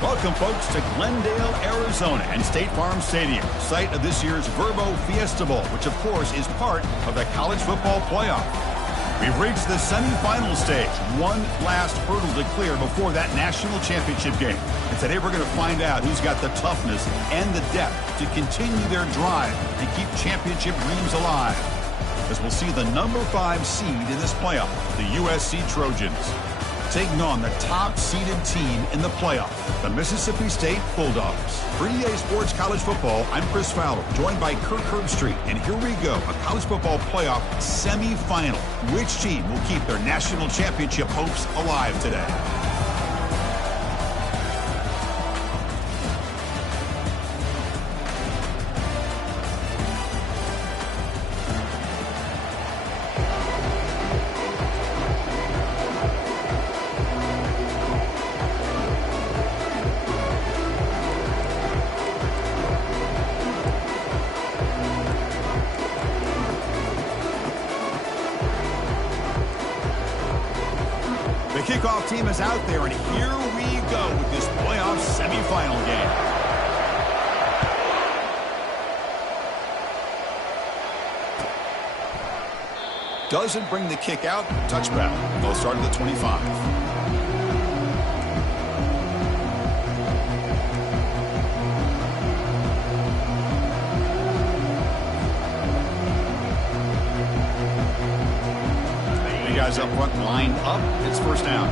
Welcome, folks, to Glendale, Arizona and State Farm Stadium, site of this year's Verbo Fiesta Bowl, which, of course, is part of the college football playoff. We've reached the semifinal stage, one last hurdle to clear before that national championship game. And today we're going to find out who's got the toughness and the depth to continue their drive and keep championship dreams alive, as we'll see the number 5 seed in this playoff, the USC Trojans, taking on the top-seeded team in the playoff, the Mississippi State Bulldogs. For EA Sports College Football, I'm Chris Fowler, joined by Kirk Herbstreit, and here we go, a college football playoff semifinal. Which team will keep their national championship hopes alive today? The kickoff team is out there, and here we go with this playoff semifinal game. Doesn't bring the kick out. Touchback. They'll start at the 25. Guys up front lined up. It's first down.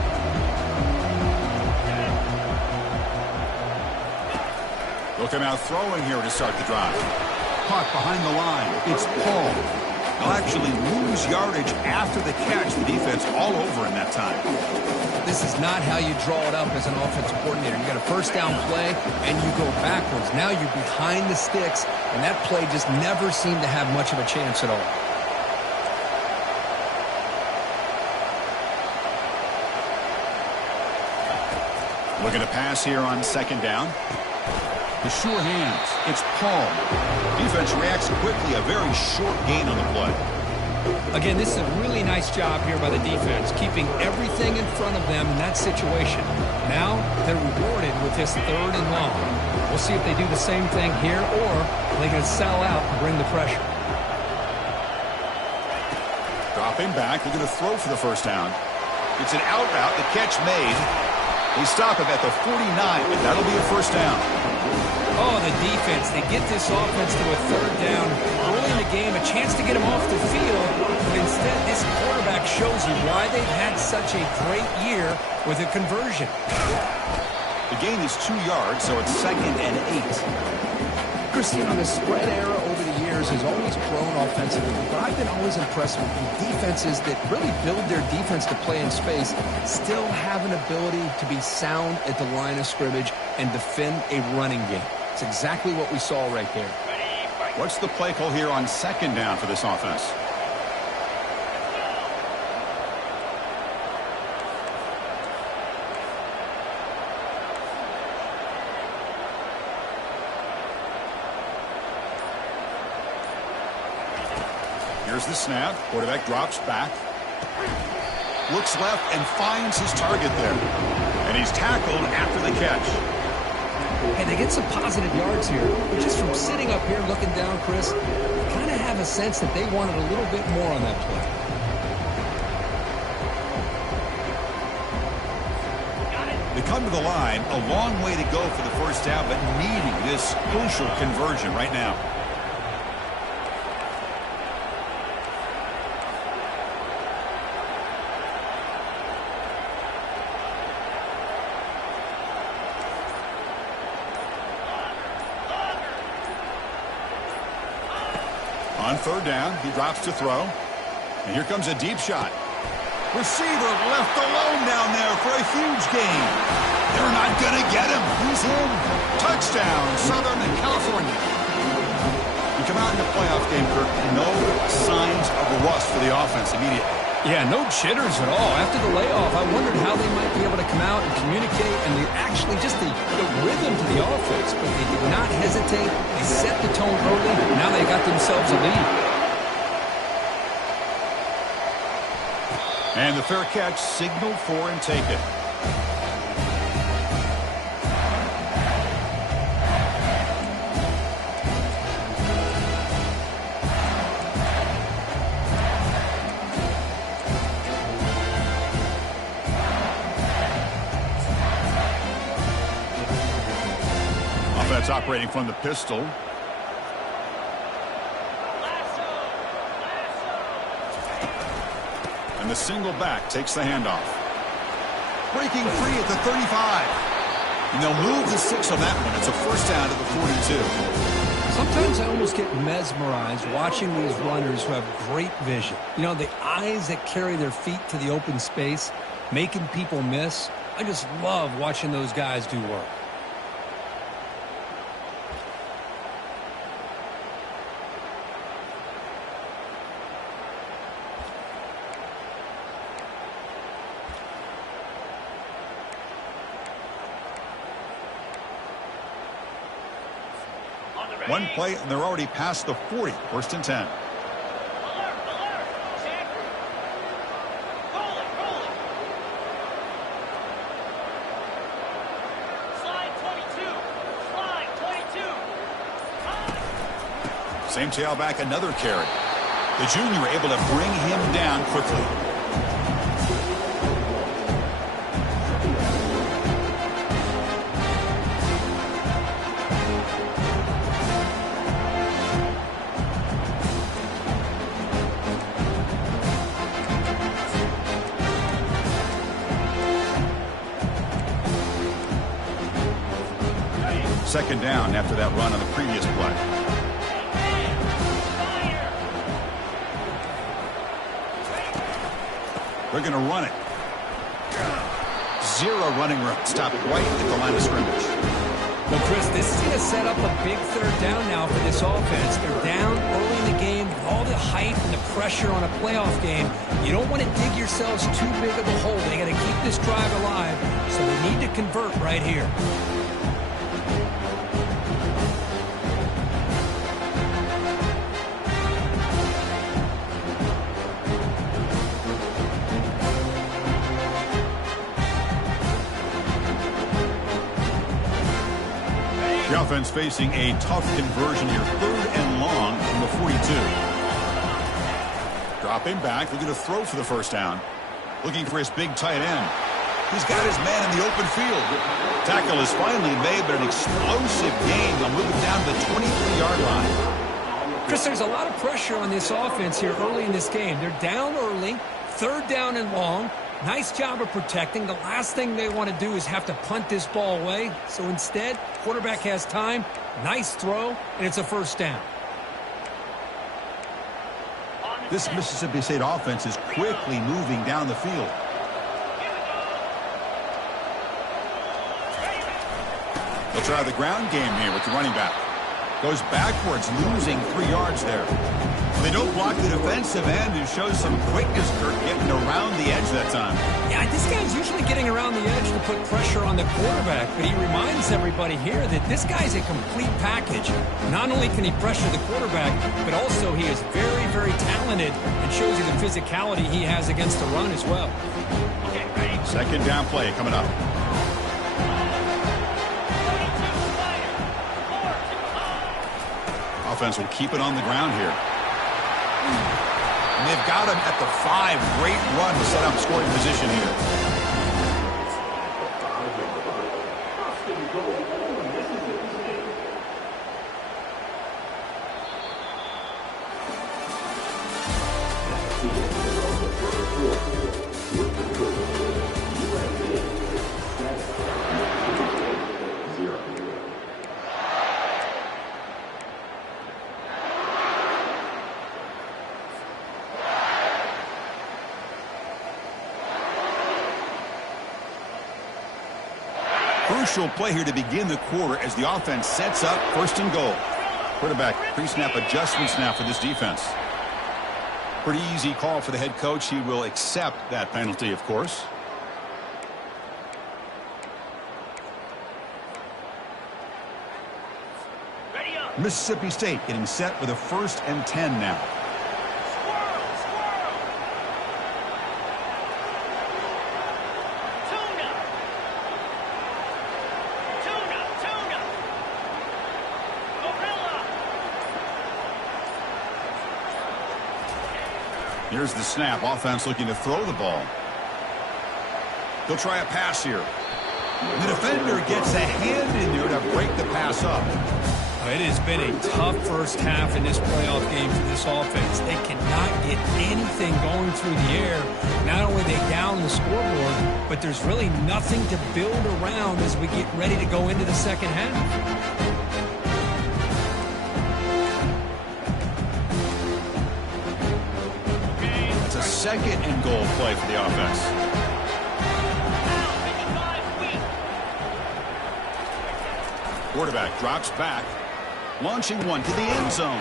Looking out throwing here to start the drive. Caught behind the line. It's Paul. They'll actually lose yardage after the catch. The defense all over in that time. This is not how you draw it up as an offensive coordinator. You got a first down play and you go backwards. Now you're behind the sticks, and that play just never seemed to have much of a chance at all. Looking to pass here on second down. The sure hands. It's Paul. Defense reacts quickly. A very short gain on the play. Again, this is a really nice job here by the defense, keeping everything in front of them in that situation. Now they're rewarded with this 3rd and long. We'll see if they do the same thing here, or they can sell out and bring the pressure. Dropping back. They're going to throw for the first down. It's an out route. The catch made. They stop him at the 49, but that'll be a first down. Oh, the defense. They get this offense to a 3rd down early in the game, a chance to get him off the field. But instead, this quarterback shows you why they've had such a great year with a conversion. The gain is 2 yards, so it's 2nd and 8. Christian, the spread era over the years has always grown offensively, but I've been always impressed with the defenses that really build their defense to play in space, still have an ability to be sound at the line of scrimmage and defend a running game. It's exactly what we saw right there. What's the play call here on second down for this offense? Here's the snap. Quarterback drops back. Looks left and finds his target there. And he's tackled after the catch. Hey, they get some positive yards here. But just from sitting up here looking down, Chris, I kind of have a sense that they wanted a little bit more on that play. They come to the line, a long way to go for the first down, but needing this crucial conversion right now. On 3rd down, he drops to throw. And here comes a deep shot. Receiver left alone down there for a huge gain. They're not going to get him. He's in. Touchdown, Southern California. You come out in the playoff game, Kirk, no signs of rust for the offense immediately. Yeah, no jitters at all. After the layoff, I wondered how they might be able to come out and communicate and actually just the rhythm to the offense. But they did not hesitate. They set the tone early. Now they got themselves a lead. And the fair catch signaled for and taken. Offense operating from the pistol. And the single back takes the handoff. Breaking free at the 35. And they'll move the 6 on that one. It's a first down at the 42. Sometimes I almost get mesmerized watching these runners who have great vision. You know, the eyes that carry their feet to the open space, making people miss. I just love watching those guys do work. One play, and they're already past the 40. First and 10. Same tailback, another carry. The junior able to bring him down quickly. Second down after that run on the previous play. They're going to run it. Zero running room. Stop right at the line of scrimmage. Well, Chris, this is going to set up a big third down now for this offense. They're down early in the game with all the hype and the pressure on a playoff game. You don't want to dig yourselves too big of a hole. They got to keep this drive alive, so they need to convert right here. The offense facing a tough conversion here. Third and long from the 42. Dropping back, looking to throw for the first down. Looking for his big tight end. He's got his man in the open field. Tackle is finally made, but an explosive gain. They'll move it down to the 23-yard line. Chris, there's a lot of pressure on this offense here early in this game. They're down early, third down and long. Nice job of protecting. The last thing they want to do is have to punt this ball away. So instead, quarterback has time, nice throw, and it's a first down. This Mississippi State offense is quickly moving down the field. They'll try the ground game here with the running back. Goes backwards, losing 3 yards there. They don't block the defensive end, who shows some quickness, Kirk, getting around the edge that time. Yeah, this guy's usually getting around the edge to put pressure on the quarterback, but he reminds everybody here that this guy's a complete package. Not only can he pressure the quarterback, but also he is very, very talented and shows you the physicality he has against the run as well. Okay, ready? Second down play coming up. Offense will keep it on the ground here. And they've got him at the 5. Great run to set up scoring position here. Crucial play here to begin the quarter as the offense sets up first and goal. Quarterback pre-snap adjustments now for this defense. Pretty easy call for the head coach. He will accept that penalty, of course. Mississippi State getting set for the 1st and 10 now. Here's the snap. Offense looking to throw the ball. They'll try a pass here. The defender gets a hand in there to break the pass up. It has been a tough first half in this playoff game for this offense. They cannot get anything going through the air. Not only are they down the scoreboard, but there's really nothing to build around as we get ready to go into the second half. It's a second and goal play for the offense. Quarterback drops back. Launching one to the end zone.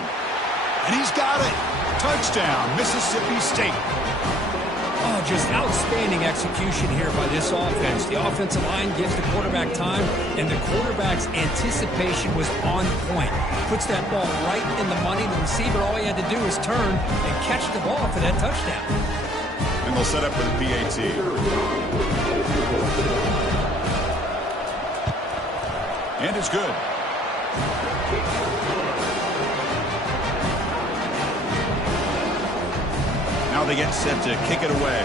And he's got it. Touchdown, Mississippi State. Oh, just outstanding execution here by this offense. The offensive line gives the quarterback time, and the quarterback's anticipation was on point. Puts that ball right in the money. The receiver, all he had to do was turn and catch the ball for that touchdown. And they'll set up for the PAT. And it's good. Now they get set to kick it away.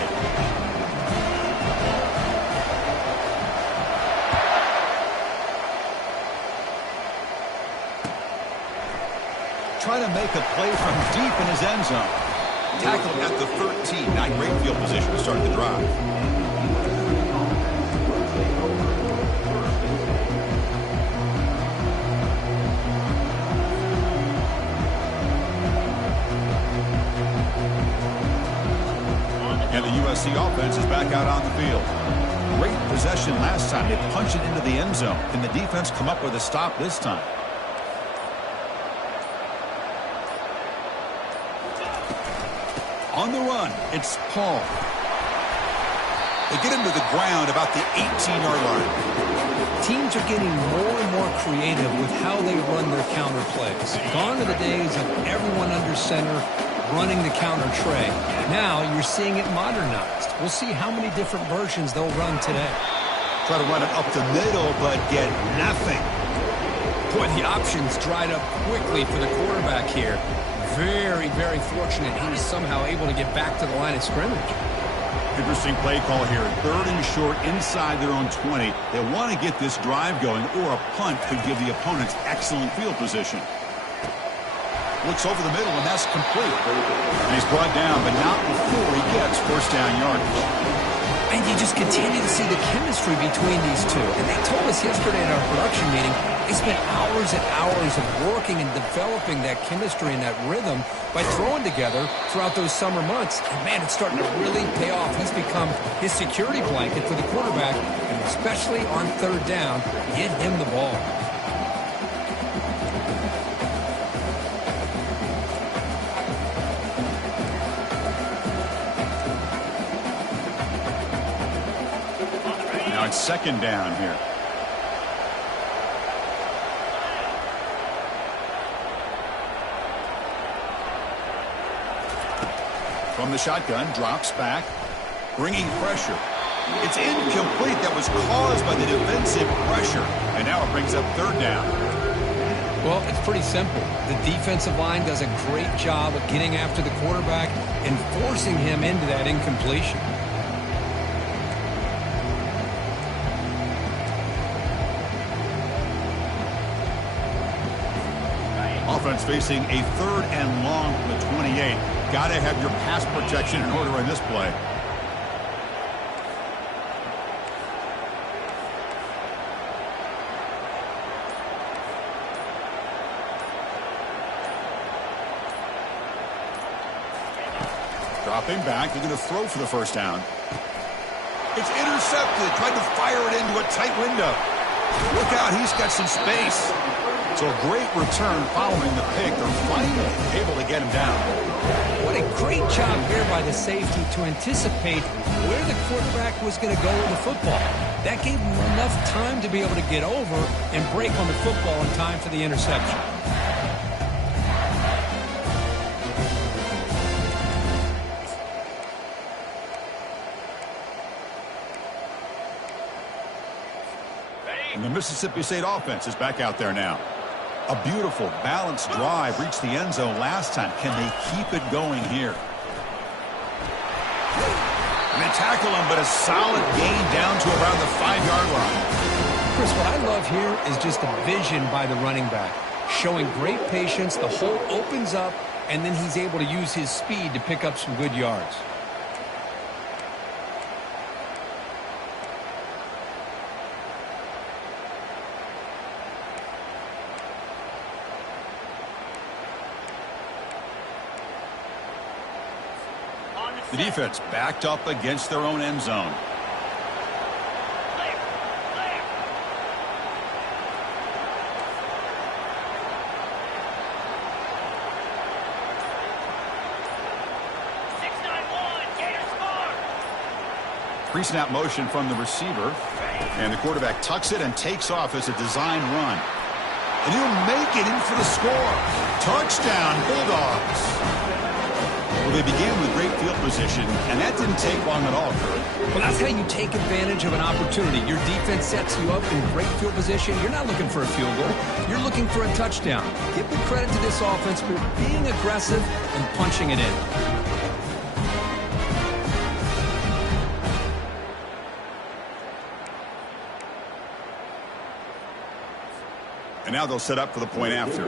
Try to make a play from deep in his end zone. Tackled at the 13. Not great field position to start the drive. And the USC offense is back out on the field. Great possession last time. They punch it into the end zone. Can the defense come up with a stop this time? On the run, it's Paul. They get him to the ground about the 18-yard line. Teams are getting more and more creative with how they run their counter plays. Gone are the days of everyone under center running the counter tray. Now you're seeing it modernized. We'll see how many different versions they'll run today. Try to run it up the middle, but get nothing. Boy, the options dried up quickly for the quarterback here. Very, very fortunate he was somehow able to get back to the line of scrimmage. Interesting play call here. 3rd and short inside their own 20. They want to get this drive going, or a punt could give the opponents excellent field position. Looks over the middle, and that's complete. And he's brought down, but not before he gets first down yardage. And you just continue to see the chemistry between these two. And they told us yesterday in our production meeting, they spent hours and hours of working and developing that chemistry and that rhythm by throwing together throughout those summer months. And, man, it's starting to really pay off. He's become his security blanket for the quarterback, and especially on 3rd down, get him the ball. Now it's 2nd down here. From the shotgun, drops back, bringing pressure. It's incomplete. That was caused by the defensive pressure. And now it brings up 3rd down. Well, it's pretty simple. The defensive line does a great job of getting after the quarterback and forcing him into that incompletion. Offense facing a 3rd and long from the 28. Got to have your pass protection in order in this play. Dropping back, they're going to throw for the first down. It's intercepted, tried to fire it into a tight window. Look out, he's got some space. So a great return following the pick. They're finally able to get him down. What a great job here by the safety to anticipate where the quarterback was going to go with the football. That gave him enough time to be able to get over and break on the football in time for the interception. And the Mississippi State offense is back out there now. A beautiful, balanced drive reached the end zone last time. Can they keep it going here? And they tackle him, but a solid gain down to around the 5-yard line. Chris, what I love here is just the vision by the running back. Showing great patience, the hole opens up, and then he's able to use his speed to pick up some good yards. The defense backed up against their own end zone. Pre-snap motion from the receiver, and the quarterback tucks it and takes off as a design run. And he'll make it in for the score. Touchdown, Bulldogs. Well, they began with great field position, and that didn't take long at all, Kurt. Well, that's how you take advantage of an opportunity. Your defense sets you up in great field position. You're not looking for a field goal. You're looking for a touchdown. Give the credit to this offense for being aggressive and punching it in. And now they'll set up for the point after.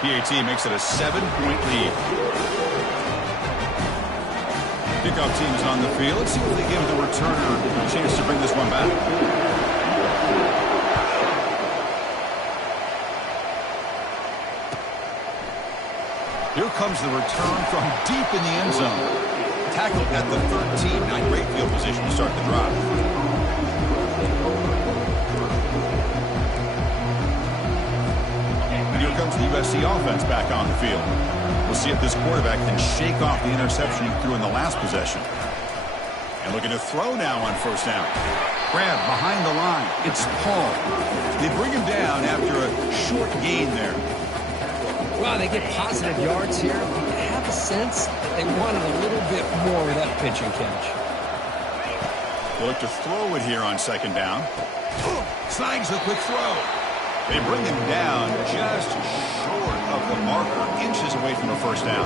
PAT makes it a 7-point lead. Kickoff team is on the field. Let's see if they give the returner a chance to bring this one back. Here comes the return from deep in the end zone. Tackled at the 13. Now great field position to start the drive. And here comes the USC offense back on the field. We'll see if this quarterback can shake off the interception he threw in the last possession. And looking to throw now on first down. Grab behind the line. It's Paul. They bring him down after a short gain there. Wow, they get positive yards here. You have a sense that they wanted a little bit more of that pitch and catch. They'll look to throw it here on second down. Snags a quick throw. They bring him down just short of the marker, inches away from a first down.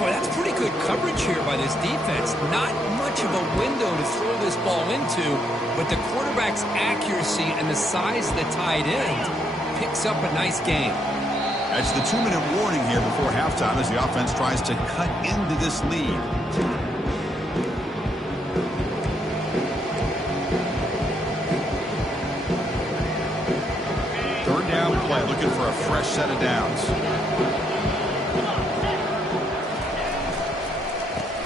Boy, that's pretty good coverage here by this defense. Not much of a window to throw this ball into, but the quarterback's accuracy and the size of the tight end picks up a nice gain. That's the 2-minute warning here before halftime as the offense tries to cut into this lead. Third down play, looking for a fresh set of downs.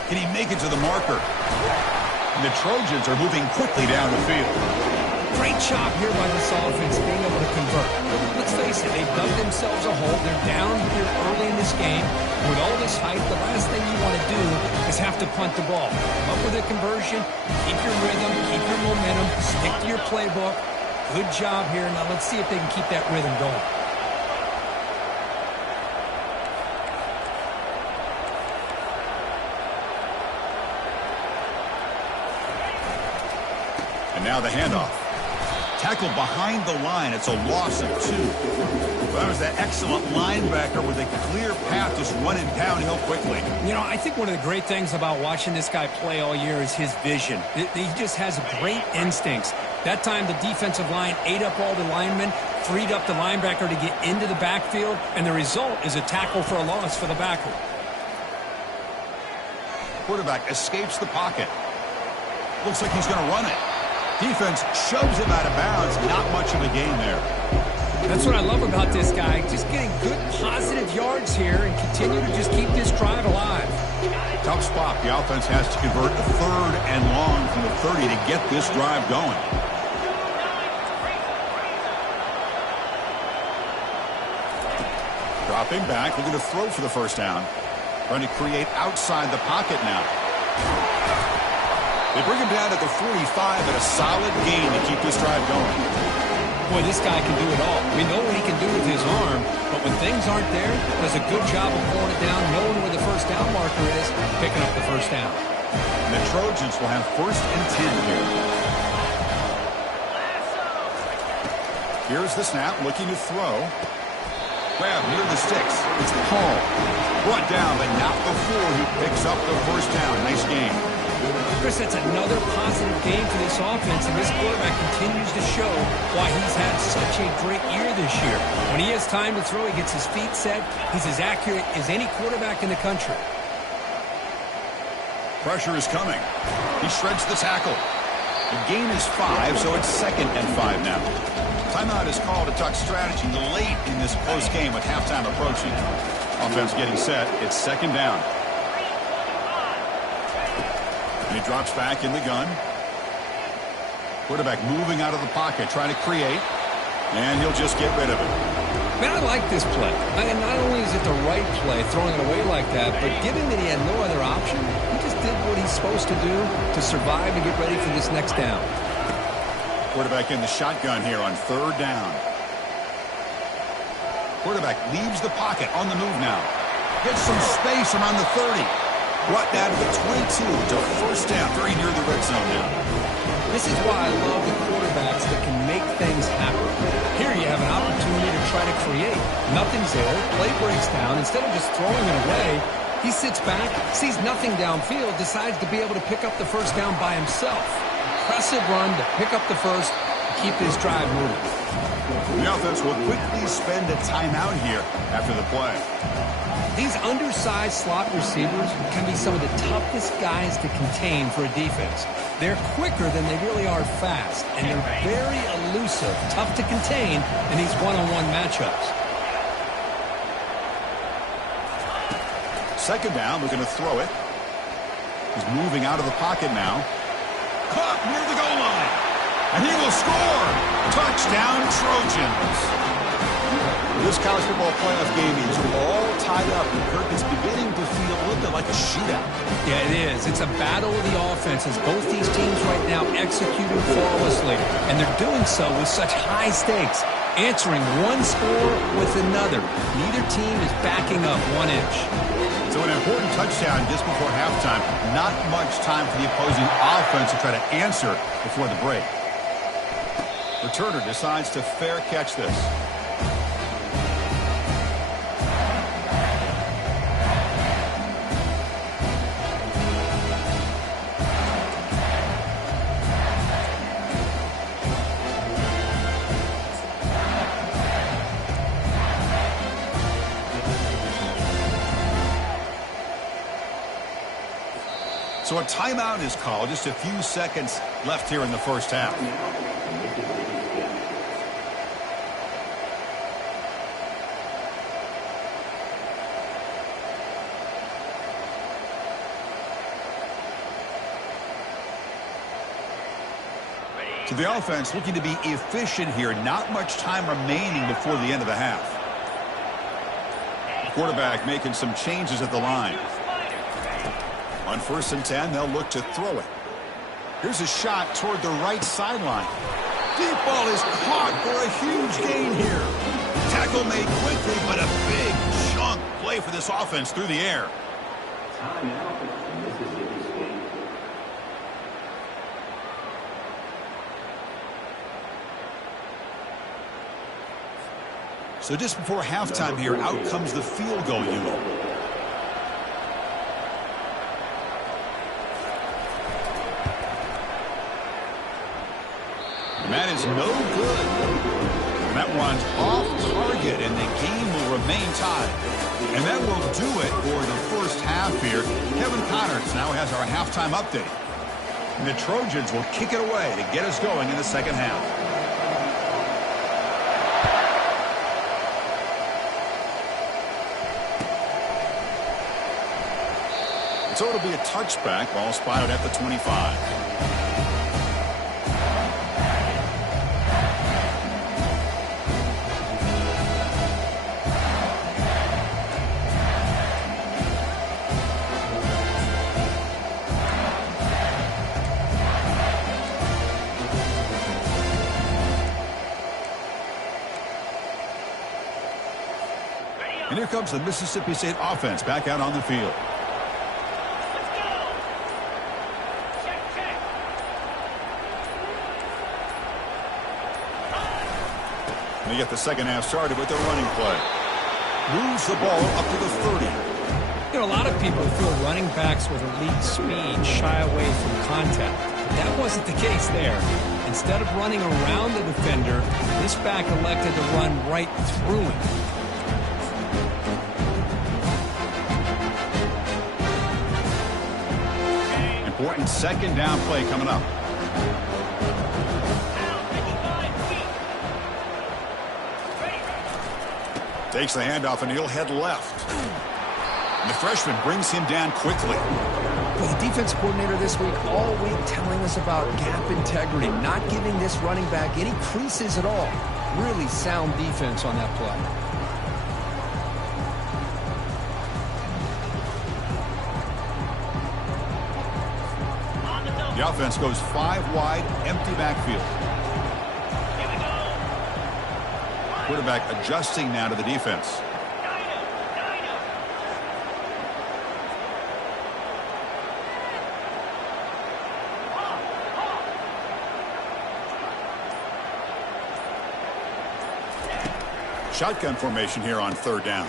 Can he make it to the marker? And the Trojans are moving quickly down the field. Great job here by this offense being able to convert. Let's face it, they've dug themselves a hole. They're down here early in this game. With all this hype, the last thing you want to do is have to punt the ball. Come up with a conversion, keep your rhythm, keep your momentum, stick to your playbook. Good job here. Now let's see if they can keep that rhythm going. And now the handoff. Tackle behind the line. It's a loss of 2. That was that excellent linebacker with a clear path just running downhill quickly. You know, I think one of the great things about watching this guy play all year is his vision. He just has great instincts. That time the defensive line ate up all the linemen, freed up the linebacker to get into the backfield, and the result is a tackle for a loss for the backer. Quarterback escapes the pocket. Looks like he's going to run it. Defense shoves him out of bounds. Not much of a gain there. That's what I love about this guy. Just getting good positive yards here and continue to just keep this drive alive. Tough spot. The offense has to convert a 3rd and long from the 30 to get this drive going. Dropping back, looking to throw for the first down. Trying to create outside the pocket now. They bring him down at the 45 at a solid gain to keep this drive going. Boy, this guy can do it all. We know what he can do with his arm, but when things aren't there, does a good job of pulling it down, knowing where the first down marker is, picking up the first down. And the Trojans will have 1st and 10 here. Here's the snap, looking to throw. Grab near the sticks. It's Hall. Brought down, but not before he picks up the first down. Nice game. Chris, that's another positive game for this offense, and this quarterback continues to show why he's had such a great year this year. When he has time to throw, he gets his feet set. He's as accurate as any quarterback in the country. Pressure is coming. He shreds the tackle. The gain is 5, so it's 2nd and 5 now. Timeout is called to talk strategy late in this close game with halftime approaching. Offense getting set. It's 2nd down. And he drops back in the gun. Quarterback moving out of the pocket, trying to create. And he'll just get rid of it. Man, I like this play. And not only is it the right play, throwing it away like that, but given that he had no other option, he just did what he's supposed to do to survive and get ready for this next down. Quarterback in the shotgun here on 3rd down. Quarterback leaves the pocket on the move now. Gets some space around the 30. Brought down to the 22 to first down, very near the red zone now. This is why I love the quarterbacks that can make things happen. Here you have an opportunity to try to create. Nothing's there. Play breaks down. Instead of just throwing it away, he sits back, sees nothing downfield, decides to be able to pick up the first down by himself. Impressive run to pick up the first, keep this drive moving. The offense will quickly spend a timeout here after the play. These undersized slot receivers can be some of the toughest guys to contain for a defense. They're quicker than they really are fast, and they're very elusive, tough to contain in these one-on-one matchups. 2nd down, we're going to throw it. He's moving out of the pocket now. Caught near the goal line. And he will score. Touchdown, Trojans. This college football playoff game is all tied up, and Kirk is beginning to feel a little bit like a shootout. Yeah, it is. It's a battle of the offenses. Both these teams right now executing flawlessly, and they're doing so with such high stakes, answering one score with another. Neither team is backing up 1 inch. So an important touchdown just before halftime. Not much time for the opposing offense to try to answer before the break. Returner decides to fair catch this. So a timeout is called. Just a few seconds left here in the first half. So the offense looking to be efficient here. Not much time remaining before the end of the half. Quarterback making some changes at the line. On 1st and 10, they'll look to throw it. Here's a shot toward the right sideline. Deep ball is caught for a huge gain here. Tackle made quickly, but a big chunk play for this offense through the air. So just before halftime here, out comes the field goal unit. And that is no good. And that one's off target, and the game will remain tied. And that will do it for the first half here. Kevin Connors now has our halftime update. And the Trojans will kick it away to get us going in the second half. So it'll be a touchback, ball spotted at the 25. And here comes the Mississippi State offense back out on the field. And they get the second half started with their running play. moves the ball up to the 30. You know, a lot of people feel running backs with elite speed shy away from contact. But that wasn't the case there. Instead of running around the defender, this back elected to run right through him. Important second down play coming up. Takes the handoff and he'll head left. And the freshman brings him down quickly. Well, the defense coordinator this week, all week telling us about gap integrity, not giving this running back any creases at all. Really sound defense on that play. The offense goes 5 wide, empty backfield. Quarterback adjusting now to the defense. Shotgun formation here on third down.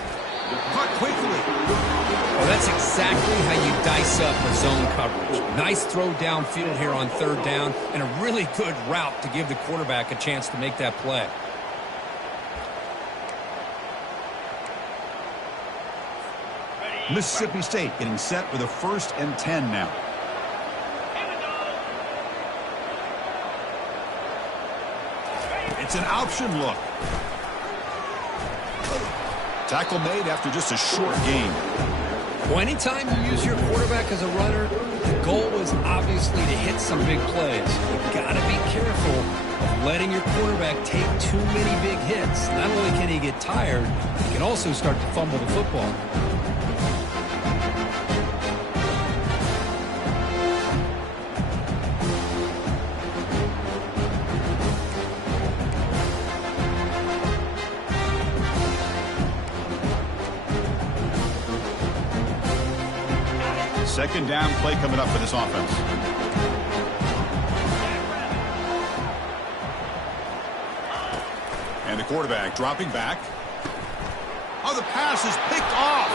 Caught quickly. Well, that's exactly how you dice up a zone coverage. Nice throw downfield here on third down, and a really good route to give the quarterback a chance to make that play. Mississippi State getting set with a 1st and 10 now. It's an option look. Tackle made after just a short gain. Well, anytime you use your quarterback as a runner, the goal is obviously to hit some big plays. You've got to be careful of letting your quarterback take too many big hits. Not only can he get tired, he can also start to fumble the football. Second down play coming up for this offense. And the quarterback dropping back. Oh, the pass is picked off.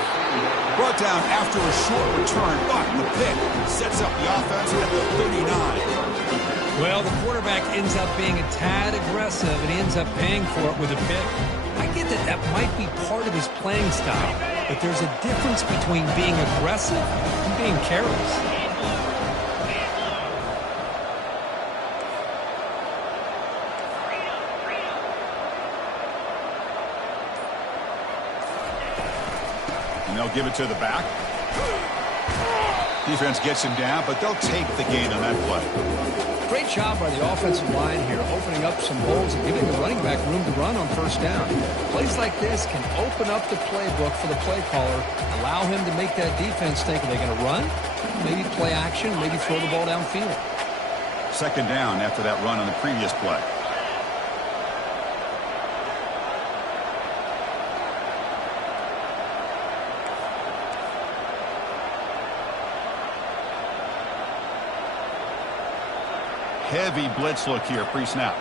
Brought down after a short return, but the pick sets up the offense at the 39. Well, the quarterback ends up being a tad aggressive, and he ends up paying for it with a pick. I get that that might be part of his playing style, but there's a difference between being aggressive and being careless. And they'll give it to the back. Defense gets him down, but they'll take the gain on that play. Great job by the offensive line here, opening up some holes and giving the running back room to run on first down. Plays like this can open up the playbook for the play caller, allow him to make that defense think, are they going to run? Maybe play action, maybe throw the ball downfield. Second down after that run on the previous play. Heavy blitz look here pre-snap.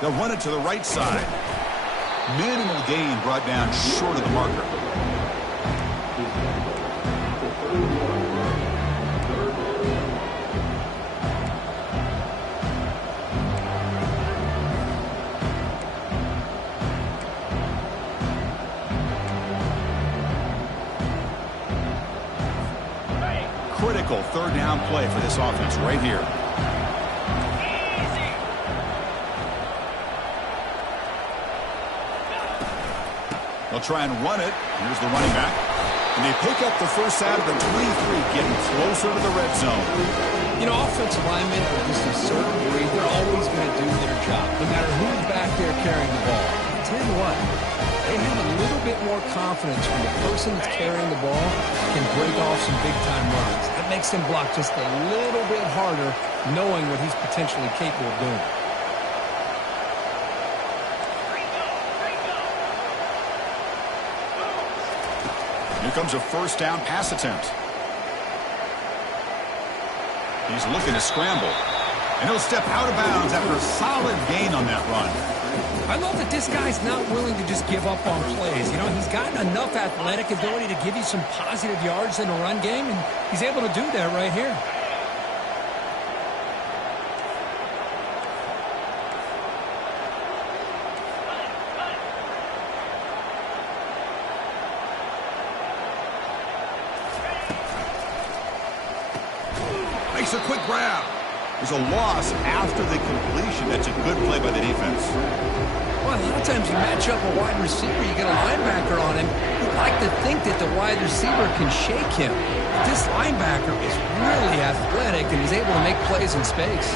They'll run it to the right side. Minimal gain brought down short of the marker. Critical third down play for this offense right here. They'll try and run it. Here's the running back. And they pick up the first out of the 23, getting closer to the red zone. You know, offensive linemen are just a certain breed. They're always going to do their job, no matter who's back there carrying the ball. I'll tell you what, they have a little bit more confidence when the person that's carrying the ball can break off some big-time runs. That makes them block just a little bit harder, knowing what he's potentially capable of doing. Here comes a first down pass attempt. He's looking to scramble. And he'll step out of bounds after a solid gain on that run. I love that this guy's not willing to just give up on plays. You know, he's got enough athletic ability to give you some positive yards in the run game, and he's able to do that right here. Makes a quick grab. There's a loss after the completion. That's a good play by the defense. Well, a lot of times you match up a wide receiver, you get a linebacker on him. You'd like to think that the wide receiver can shake him. But this linebacker is really athletic and he's able to make plays in space.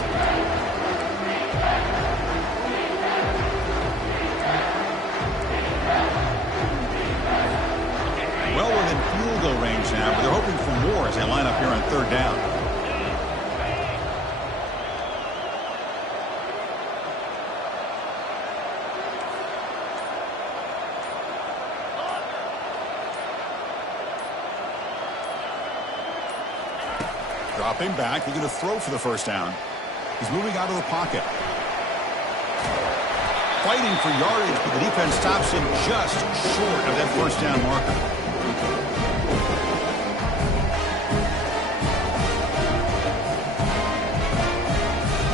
Well within field goal range now, but they're hoping for more as they line up here on third down. Dropping back, he's going to throw for the first down. He's moving out of the pocket. Fighting for yardage, but the defense stops him just short of that first down marker.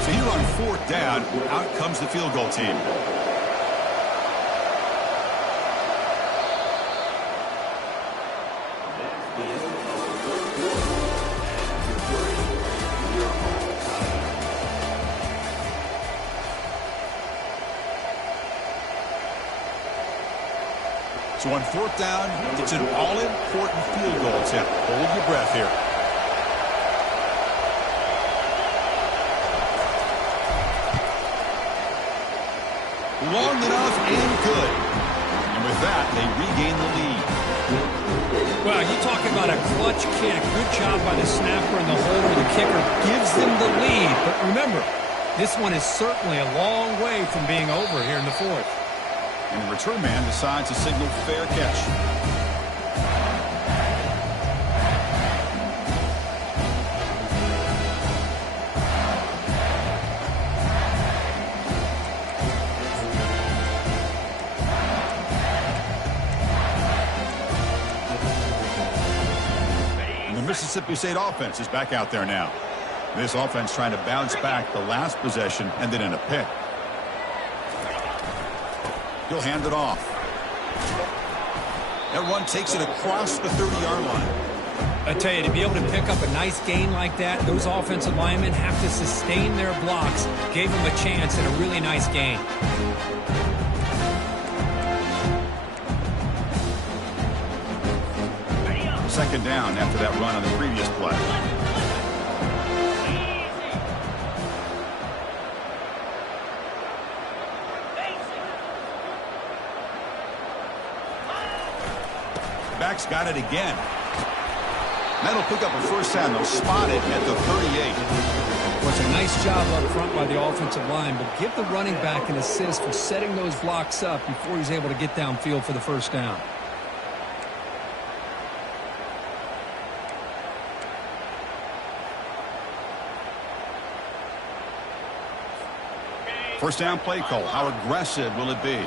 So here on fourth down, out comes the field goal team. So on fourth down, it's an all-important field goal attempt. Hold your breath here. Long enough and good. And with that, they regain the lead. Well, you talking about a clutch kick. Good job by the snapper and the holder. The kicker gives them the lead. But remember, this one is certainly a long way from being over here in the fourth. And the return man decides to signal fair catch. And the Mississippi State offense is back out there now. This offense trying to bounce back the last possession and then in a pick. He'll hand it off. That run takes it across the 30-yard line. I tell you, to be able to pick up a nice gain like that, those offensive linemen have to sustain their blocks. Gave him a chance and a really nice gain. Second down after that run on the previous play. Back's got it again. That'll pick up a first down. They'll spot it at the 38. Well, it's a nice job up front by the offensive line, but give the running back an assist for setting those blocks up before he's able to get downfield for the first down. First down play call. How aggressive will it be?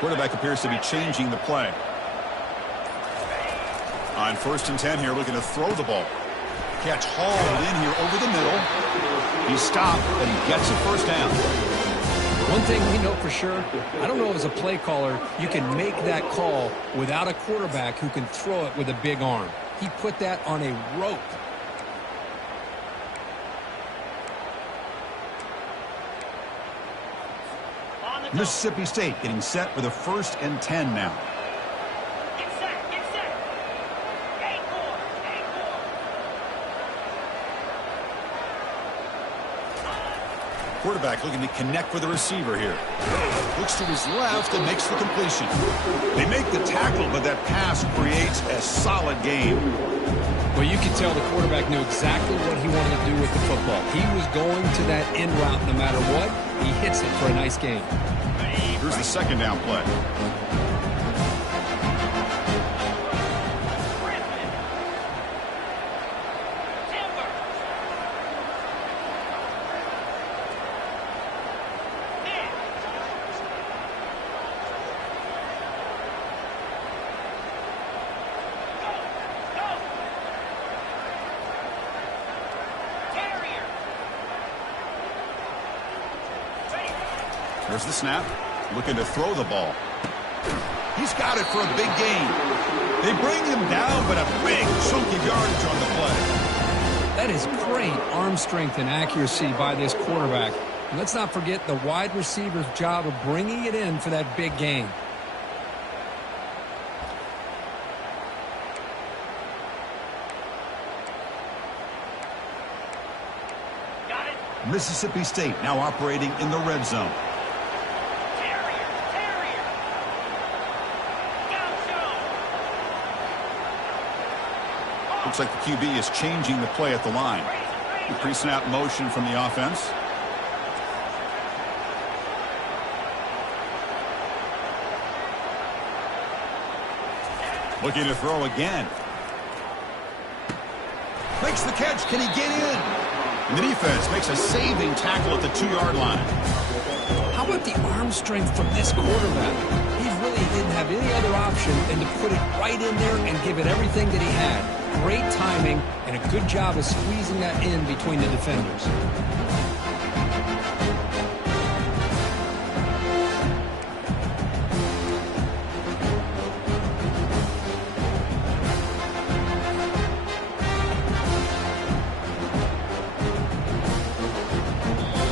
Quarterback appears to be changing the play. On 1st and 10 here, looking to throw the ball. Catch hauled in here over the middle. He's stopped, but he gets a first down. One thing we know for sure, I don't know as a play caller, you can make that call without a quarterback who can throw it with a big arm. He put that on a rope. Mississippi State getting set for the 1st and 10 now. Get set, get set. 8-4, 8-4. quarterback looking to connect with the receiver here. Looks to his left and makes the completion. They make the tackle, but that pass creates a solid game. Well, you can tell the quarterback knew exactly what he wanted to do with the football. He was going to that end route no matter what. He hits it for a nice game. Here's the second down play. There's the snap. Looking to throw the ball. He's got it for a big gain. They bring him down, but a big chunk of yardage on the play. That is great arm strength and accuracy by this quarterback. And let's not forget the wide receiver's job of bringing it in for that big gain. Got it. Mississippi State now operating in the red zone. Looks like the QB is changing the play at the line. The pre-snap motion from the offense. Looking to throw again. Makes the catch. Can he get in? And the defense makes a saving tackle at the 2-yard line. How about the arm strength from this quarterback? He really didn't have any other option than to put it right in there and give it everything that he had. Great timing and a good job of squeezing that in between the defenders.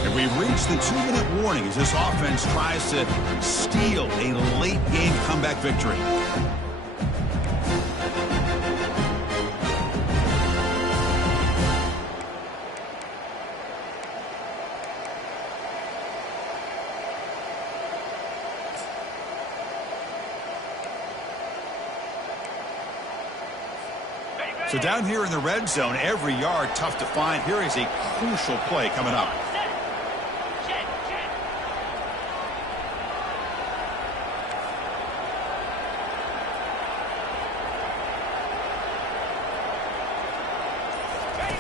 And we've reached the 2-minute warning as this offense tries to steal a late-game comeback victory. So down here in the red zone, every yard tough to find. Here is a crucial play coming up.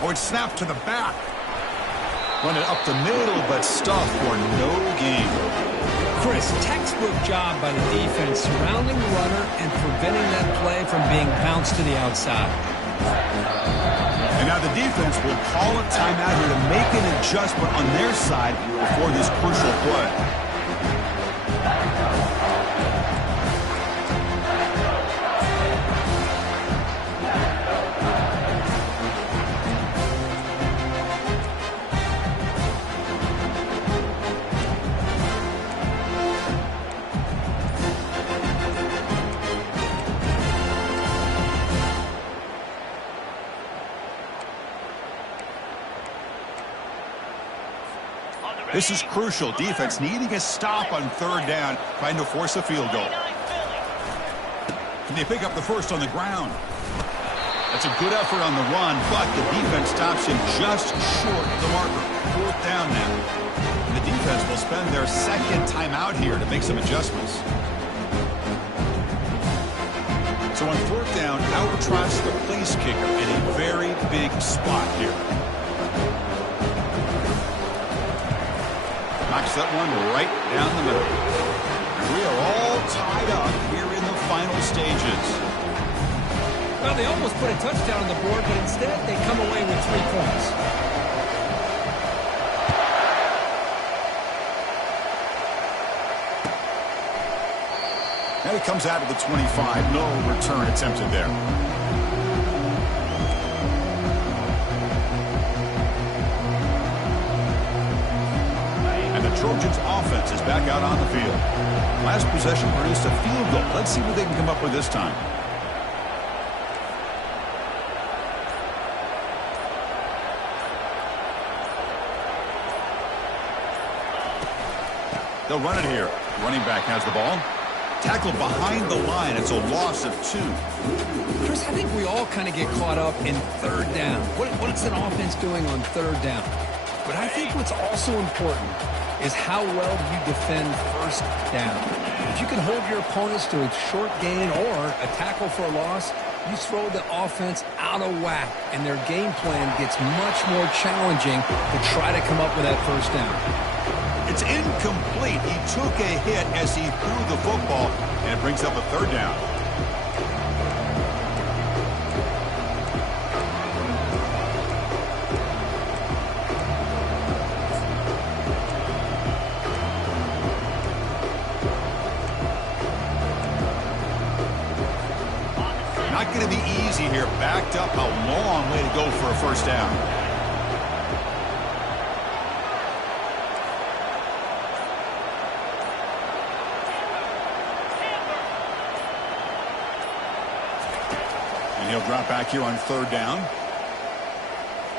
Oh, it's snapped to the back. Run it up the middle, but stuffed for no gain. Chris, textbook job by the defense surrounding the runner and preventing that play from being bounced to the outside. And now the defense will call a timeout here to make an adjustment on their side before this crucial play. This is crucial. Defense needing a stop on 3rd down, trying to force a field goal. Can they pick up the first on the ground? That's a good effort on the run, but the defense stops him just short of the marker. 4th down now. And the defense will spend their 2nd timeout here to make some adjustments. So on 4th down, out trots the place kicker in a very big spot here. Knocks that one right down the middle. We are all tied up here in the final stages. Well, they almost put a touchdown on the board, but instead they come away with 3 points. And it comes out of the 25. No return attempted there. Trojans offense is back out on the field. Last possession produced a field goal. Let's see what they can come up with this time. They'll run it here. Running back has the ball. Tackled behind the line. It's a loss of 2. Chris, I think we all kind of get caught up in third down. What's an offense doing on third down? But I think what's also important is how well you defend first down. If you can hold your opponents to a short gain or a tackle for a loss, you throw the offense out of whack, and their game plan gets much more challenging to try to come up with that first down. It's incomplete. He took a hit as he threw the football, and it brings up a third down. Not going to be easy here. Backed up, a long way to go for a first down. And he'll drop back here on third down.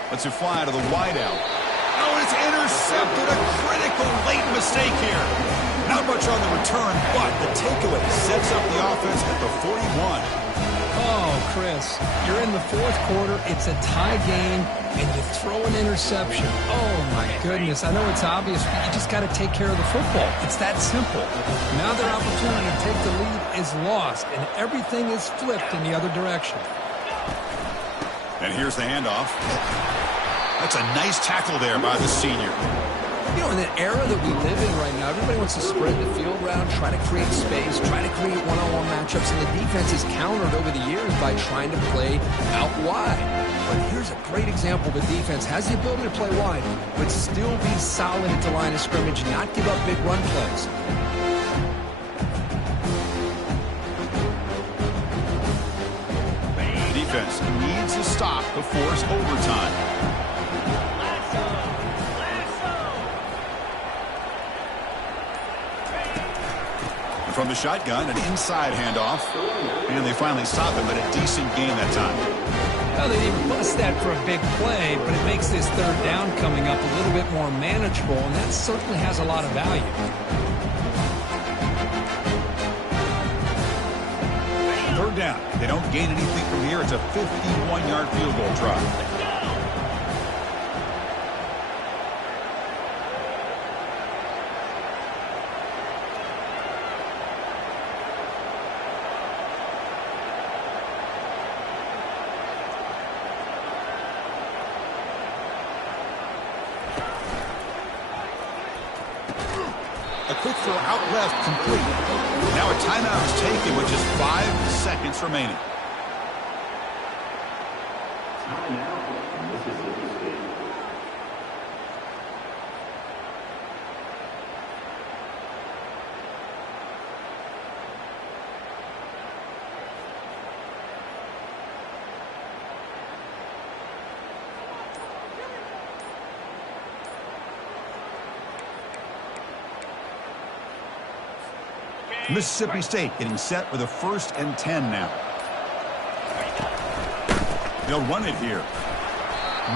Lets it fly to the wideout. Oh, it's intercepted. A critical late mistake here. Not much on the return, but the takeaway sets up the offense at the 41. Oh, Chris, you're in the fourth quarter. It's a tie game, and you throw an interception. Oh, my goodness. I know it's obvious, but you just got to take care of the football. It's that simple. Now their opportunity to take the lead is lost, and everything is flipped in the other direction. And here's the handoff. That's a nice tackle there by the senior. You know, in the era that we live in right now, everybody wants to spread the field around, try to create space, try to create one-on-one matchups, and the defense is countered over the years by trying to play out wide. But here's a great example. The defense has the ability to play wide, but still be solid at the line of scrimmage, not give up big run plays. The defense needs a stop to force overtime. From the shotgun, an inside handoff. And they finally stop him, but a decent gain that time. Well, they didn't bust that for a big play, but it makes this third down coming up a little bit more manageable, and that certainly has a lot of value. Third down. They don't gain anything from here. It's a 51-yard field goal try. A quick throw out left, complete. Now a timeout is taken with just 5 seconds remaining. Mississippi State getting set with a 1st and 10 now. They'll run it here.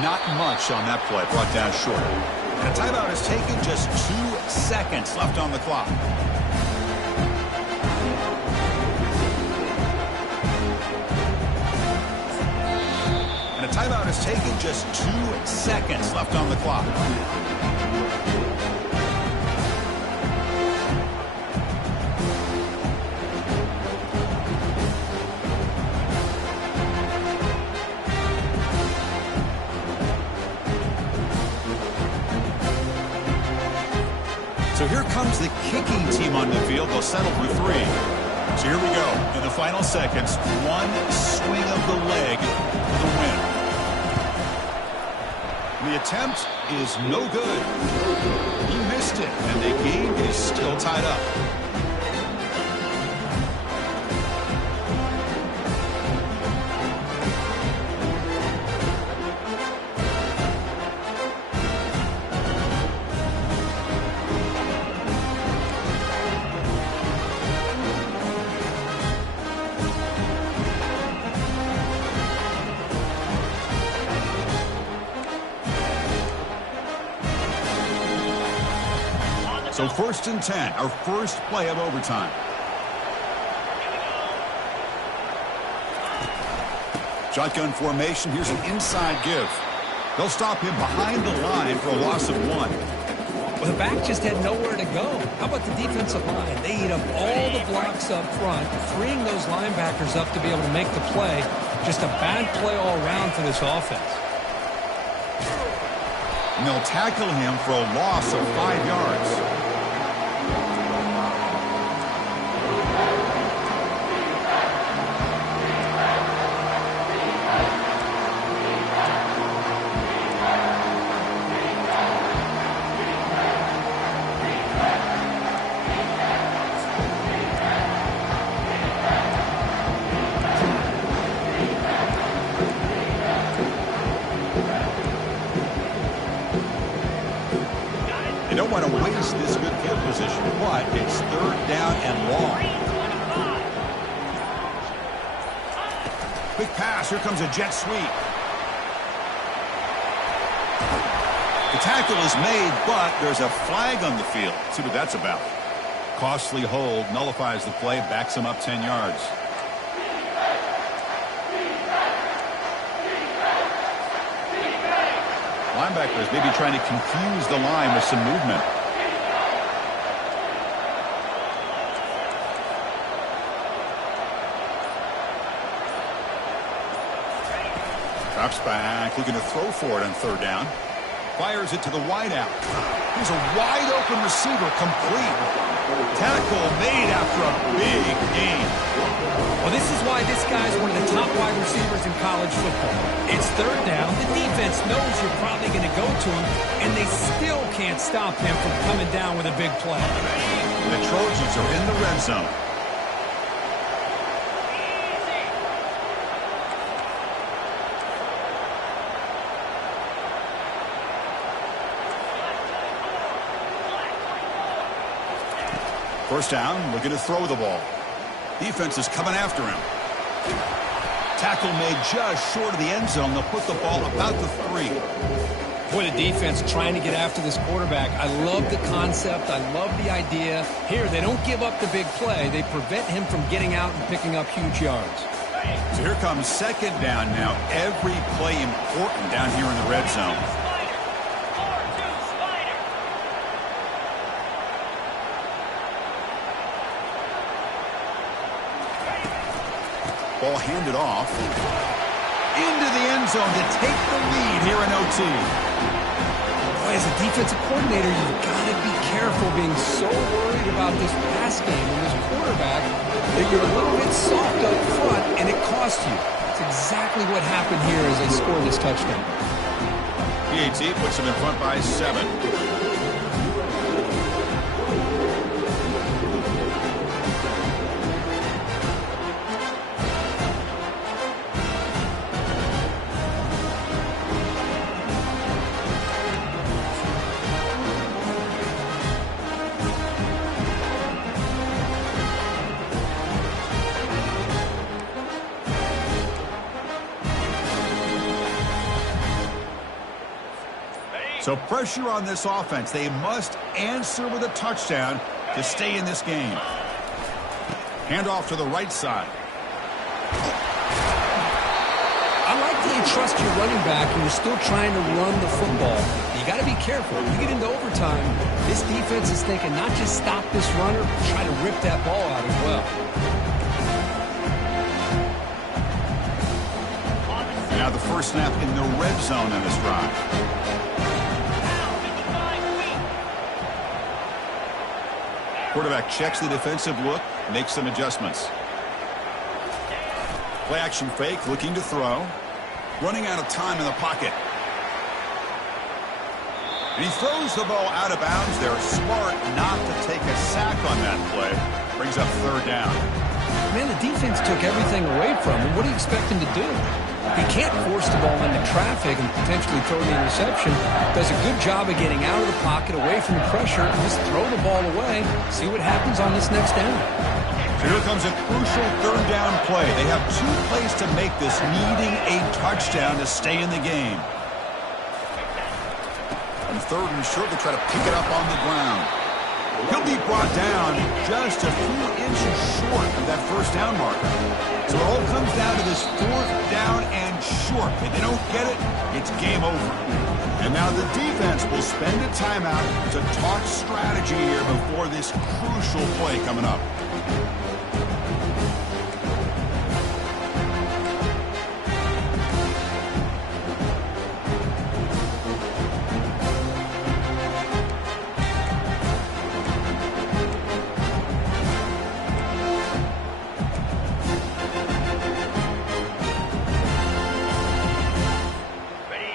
Not much on that play, brought down short. And a timeout is taken, just 2 seconds left on the clock. And a timeout is taken, just 2 seconds left on the clock. So here comes the kicking team on the field. They'll settle for 3. So here we go. In the final seconds, 1 swing of the leg for the win. The attempt is no good. He missed it, and the game is still tied up. So So 1st and 10, our first play of overtime. Shotgun formation. Here's an inside give. They'll stop him behind the line for a loss of 1. Well, the back just had nowhere to go. How about the defensive line? They eat up all the blocks up front, freeing those linebackers up to be able to make the play. Just a bad play all around for this offense. And they'll tackle him for a loss of 5 yards. They don't want to waste this good field position, but it's 3rd down and long. Quick pass. Here comes a jet sweep. The tackle is made, but there's a flag on the field. Let's see what that's about. Costly hold nullifies the play, backs him up 10 yards. Linebackers maybe trying to confuse the line with some movement. Drops back, looking to throw for it on 3rd down. Fires it to the wideout. Here's a wide-open receiver, complete. Tackle made after a big gain. Well, this is why this guy's one of the top wide receivers in college football. It's 3rd down. The defense knows you're probably going to go to him, and they still can't stop him from coming down with a big play. The Trojans are in the red zone. First down, looking to throw the ball. Defense is coming after him. Tackle made just short of the end zone. They'll put the ball about the 3. Boy, the defense trying to get after this quarterback. I love the concept. I love the idea. Here, they don't give up the big play. They prevent him from getting out and picking up huge yards. So here comes 2nd down now. Every play important down here in the red zone. Ball handed off into the end zone to take the lead here in OT. Boy, as a defensive coordinator, you've got to be careful being so worried about this pass game and this quarterback that you're a little bit soft up front and it costs you. It's exactly what happened here as they scored this touchdown. PAT puts them in front by 7. So pressure on this offense. They must answer with a touchdown to stay in this game. Handoff to the right side. I like that you trust your running back and you're still trying to run the football. You got to be careful. When you get into overtime, this defense is thinking not just stop this runner, but try to rip that ball out as well. Now the first snap in the red zone in this drive. Quarterback checks the defensive look, makes some adjustments. Play action fake, looking to throw. Running out of time in the pocket. And he throws the ball out of bounds. They're smart not to take a sack on that play. Brings up 3rd down. Man, the defense took everything away from him. What do you expect him to do? He can't force the ball into traffic and potentially throw the interception. Does a good job of getting out of the pocket, away from the pressure, and just throw the ball away. See what happens on this next down. So here comes a crucial 3rd down play. They have 2 plays to make this, needing a touchdown to stay in the game. On 3rd and short, they try to pick it up on the ground. He'll be brought down just a few inches short of that first down marker. So it all comes down to this fourth down and short. If they don't get it, it's game over. And now the defense will spend a timeout to talk strategy here before this crucial play coming up.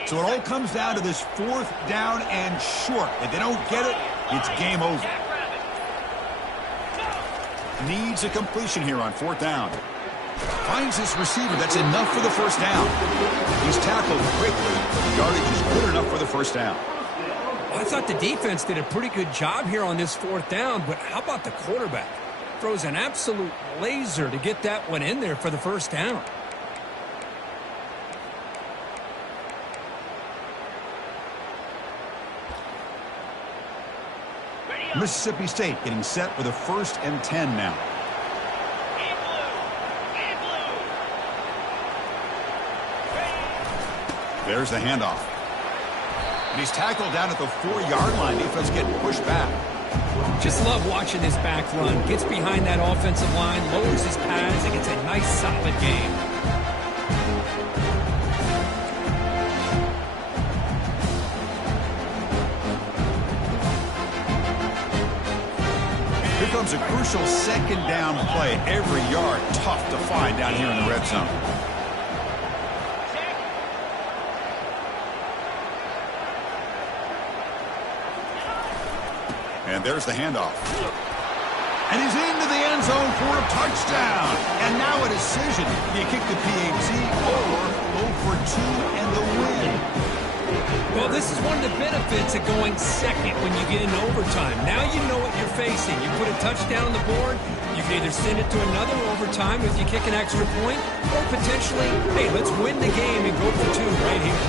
So it all comes down to this fourth down and short. If they don't get it, it's game over. Needs a completion here on fourth down. Finds his receiver. That's enough for the first down. He's tackled quickly, but the yardage is good enough for the first down. I thought the defense did a pretty good job here on this fourth down, but how about the quarterback? Throws an absolute laser to get that one in there for the first down. Mississippi State getting set with a 1st and 10 now. There's the handoff. And he's tackled down at the 4-yard line. Defense getting pushed back. Just love watching this back run. Gets behind that offensive line, lowers his pads, and gets a nice solid game. Here comes a crucial second down play. Every yard tough to find down here in the red zone. And there's the handoff. And he's into the end zone for a touchdown. And now a decision. Do you kick the PAT or go for 2 and the win? Well, this is one of the benefits of going second when you get into overtime. Now you know what you're facing. You put a touchdown on the board, you can either send it to another overtime if you kick an extra point, or potentially, hey, let's win the game and go for 2 right here.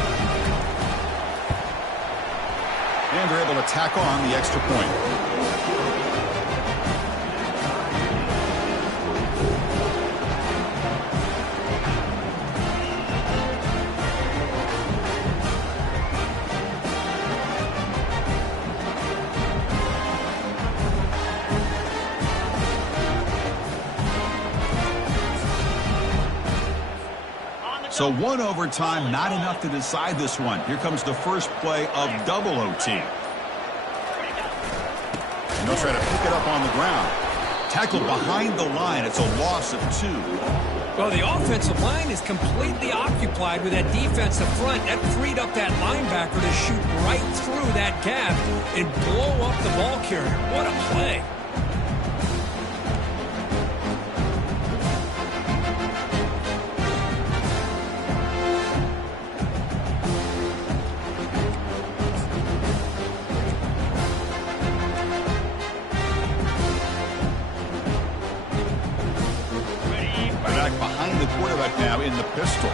And they're able to tack on the extra point. So 1 overtime, not enough to decide this one. Here comes the first play of double OT. And they'll try to pick it up on the ground. Tackled behind the line. It's a loss of 2. Well, the offensive line is completely occupied with that defensive front. That freed up that linebacker to shoot right through that gap and blow up the ball carrier. What a play. Behind the quarterback now in the pistol.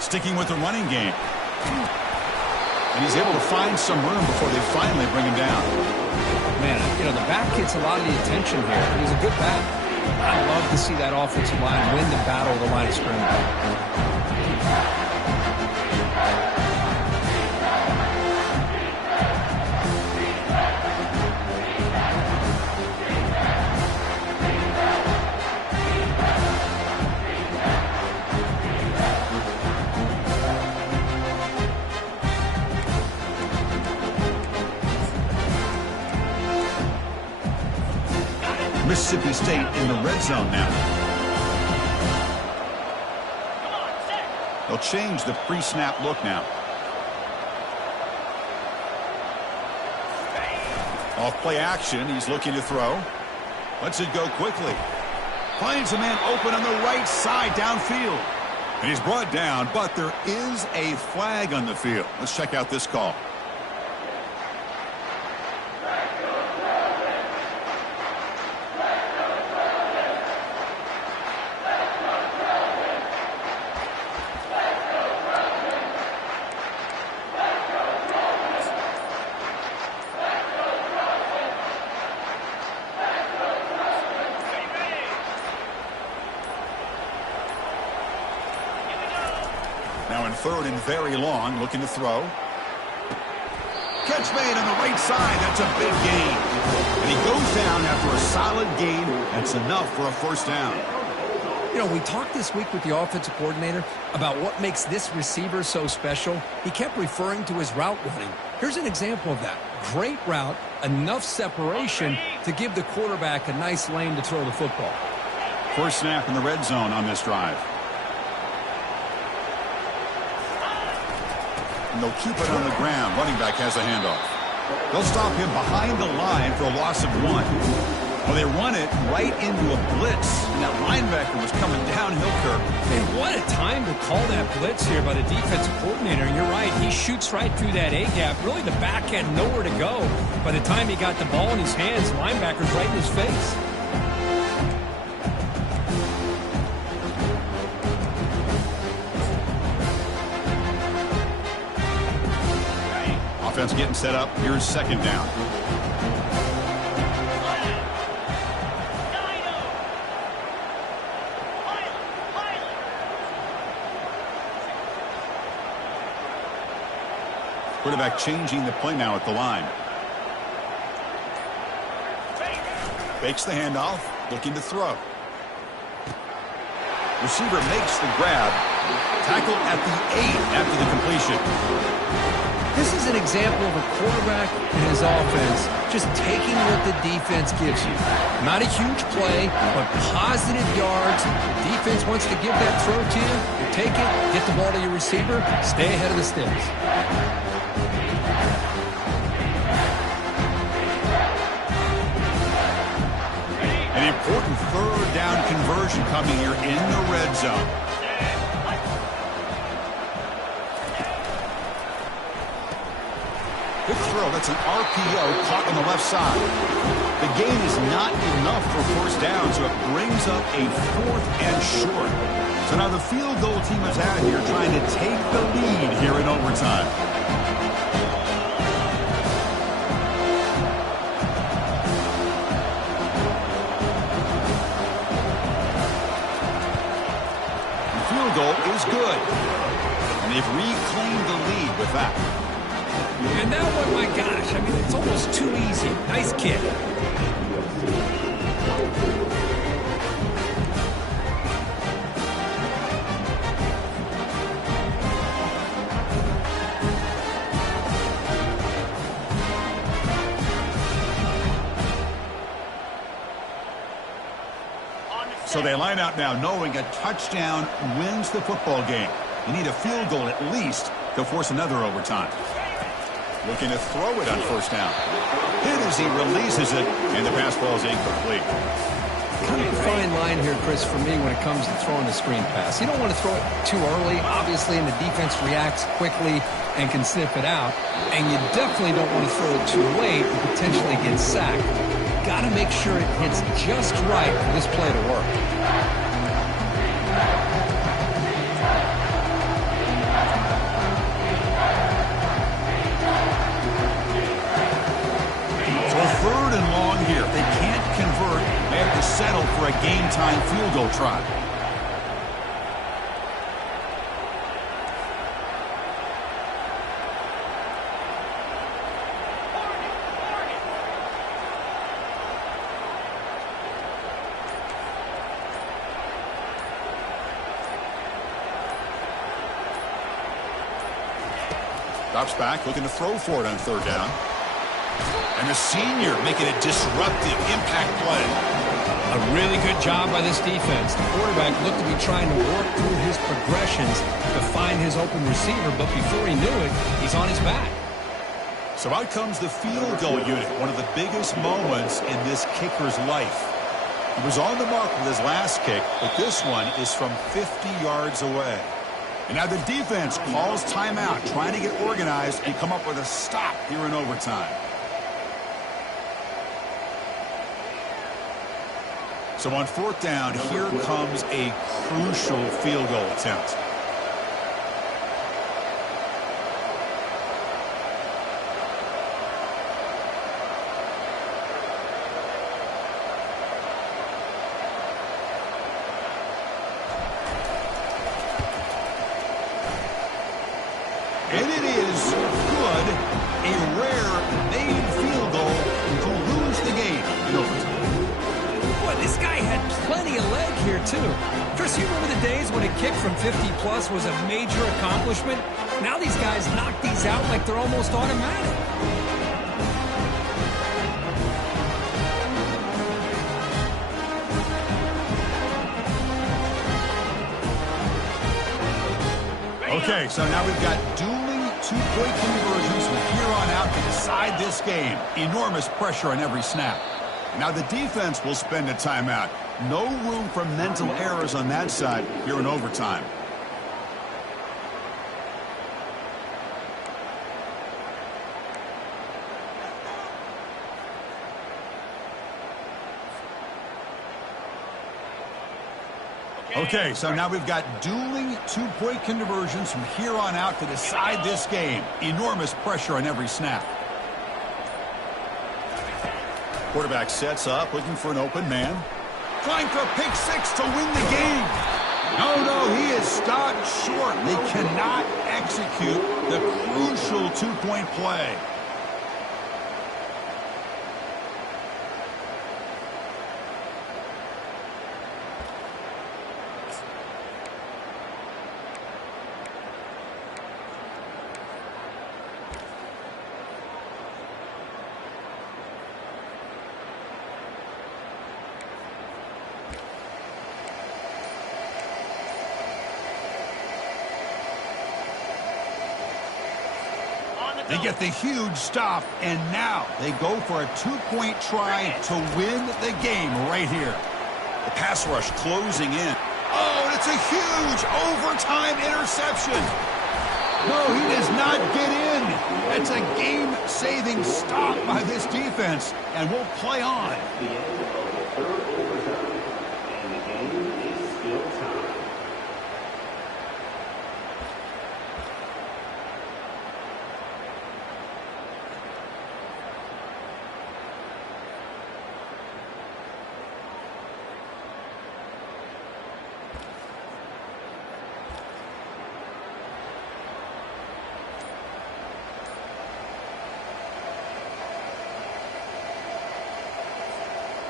Sticking with the running game. And he's able to find some room before they finally bring him down. Man, you know, the back gets a lot of the attention here. He's a good back. I love to see that offensive line win the battle of the line of scrimmage. Mississippi State in the red zone now. They'll change the pre-snap look now. Off play action. He's looking to throw. Lets it go quickly. Finds a man open on the right side downfield. And he's brought down, but there is a flag on the field. Let's check out this call. third and very long, looking to throw. Catch made on the right side. That's a big gain. And he goes down after a solid gain. That's enough for a first down. You know, we talked this week with the offensive coordinator about what makes this receiver so special. He kept referring to his route running. Here's an example of that. Great route, enough separation to give the quarterback a nice lane to throw the football. First snap in the red zone on this drive. And they'll keep it on the ground. Running back has a handoff. They'll stop him behind the line for a loss of 1. Well, they run it right into a blitz, and that linebacker was coming downhill curve. And what a time to call that blitz here by the defensive coordinator. And you're right, he shoots right through that A-gap. Really, the back had nowhere to go. By the time he got the ball in his hands, the linebacker's right in his face. Offense getting set up. Here's second down. Quarterback changing the play now at the line. Fakes the handoff, looking to throw. Receiver makes the grab. Tackle at the 8 after the completion. This is an example of a quarterback and his offense just taking what the defense gives you. Not a huge play, but positive yards. The defense wants to give that throw to you. You take it, get the ball to your receiver, stay ahead of the sticks. An important third down conversion coming here in the red zone. Good throw. That's an RPO caught on the left side. The gain is not enough for first down, so it brings up a 4th and short. So now the field goal team is out here trying to take the lead here in overtime. The field goal is good. And they've reclaimed the lead with that. And that one, my gosh, I mean, it's almost too easy. Nice kick. So they line out now knowing a touchdown wins the football game. You need a field goal at least to force another overtime. Looking to throw it on first down. Hit as he releases it, and the pass ball is incomplete. Kind of a fine line here, Chris, for me when it comes to throwing the screen pass. You don't want to throw it too early, obviously, and the defense reacts quickly and can sniff it out. And you definitely don't want to throw it too late and potentially get sacked. Got to make sure it hits just right for this play to work. Third and long here. If they can't convert, they have to settle for a game-time field goal try. Drops back, looking to throw for it on third down. And the senior making a disruptive impact play. A really good job by this defense. The quarterback looked to be trying to work through his progressions to find his open receiver, but before he knew it, he's on his back. So out comes the field goal unit, one of the biggest moments in this kicker's life. He was on the mark with his last kick, but this one is from 50 yards away. And now the defense calls timeout, trying to get organized and come up with a stop here in overtime. So on fourth down, here comes a crucial field goal attempt. plenty of leg here, too. Chris, you remember the days when a kick from 50-plus was a major accomplishment? Now these guys knock these out like they're almost automatic. Okay, so now we've got dueling two-point conversions from here on out to decide this game. Enormous pressure on every snap. Now the defense will spend a timeout. No room for mental errors on that side here in overtime. Okay, so now we've got dueling two-point conversions from here on out to decide this game. Enormous pressure on every snap. Quarterback sets up, looking for an open man. Trying for a pick six to win the game. No, he is stopped short. They cannot execute the crucial two-point play. They get the huge stop, and now they go for a two-point try to win the game right here. The pass rush closing in. Oh, and it's a huge overtime interception. No, he does not get in. It's a game-saving stop by this defense, and we'll play on.